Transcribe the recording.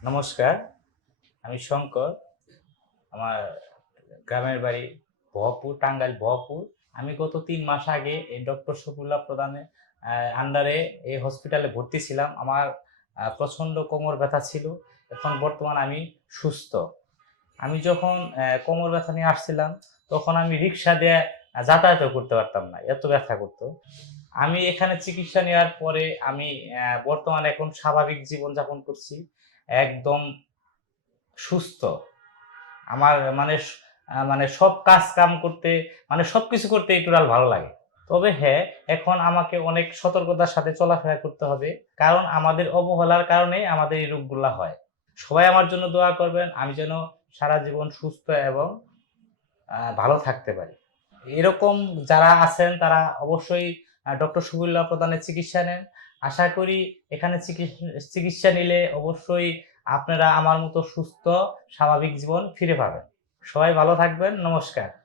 নমস্কার আমি শঙ্কর আমার গ্রামের বাড়ি বহপুর টাঙ্গাইল বহপুর আমি গত তিন মাস আগে এই ডক্টর শফিউল্লাহ প্রধানের আন্ডারে এই হসপিটালে ভর্তি ছিলাম। আমার প্রচণ্ড কোমর ব্যথা ছিল। এখন বর্তমান আমি সুস্থ। আমি যখন কোমর ব্যথা নিয়ে আসছিলাম তখন আমি রিক্সা দিয়ে আহ, যাতায়াতও করতে পারতাম না। এত ব্যথা করতো। আমি এখানে চিকিৎসা নেওয়ার পরে আমি বর্তমানে এখন স্বাভাবিক জীবনযাপন করছি। একদম সুস্থ। আমার মানে মানে সব কাজ কাম করতে মানে সব কিছু করতে একটু ভালো লাগে। তবে হ্যাঁ এখন আমাকে অনেক সতর্কতার সাথে চলাফেরা করতে হবে। কারণ আমাদের অবহেলার কারণে আমাদের এই রোগগুলা হয়। সবাই আমার জন্য দোয়া করবেন, আমি যেন সারা জীবন সুস্থ এবং ভালো থাকতে পারি। এরকম যারা আছেন তারা অবশ্যই ডক্টর সুবুল্লাহ প্রধানের চিকিৎসা নেন। আশা করি এখানে চিকিৎসা নিলে অবশ্যই আপনারা আমার মতো সুস্থ, স্বাভাবিক জীবন ফিরে পাবেন। সবাই ভালো থাকবেন, নমস্কার।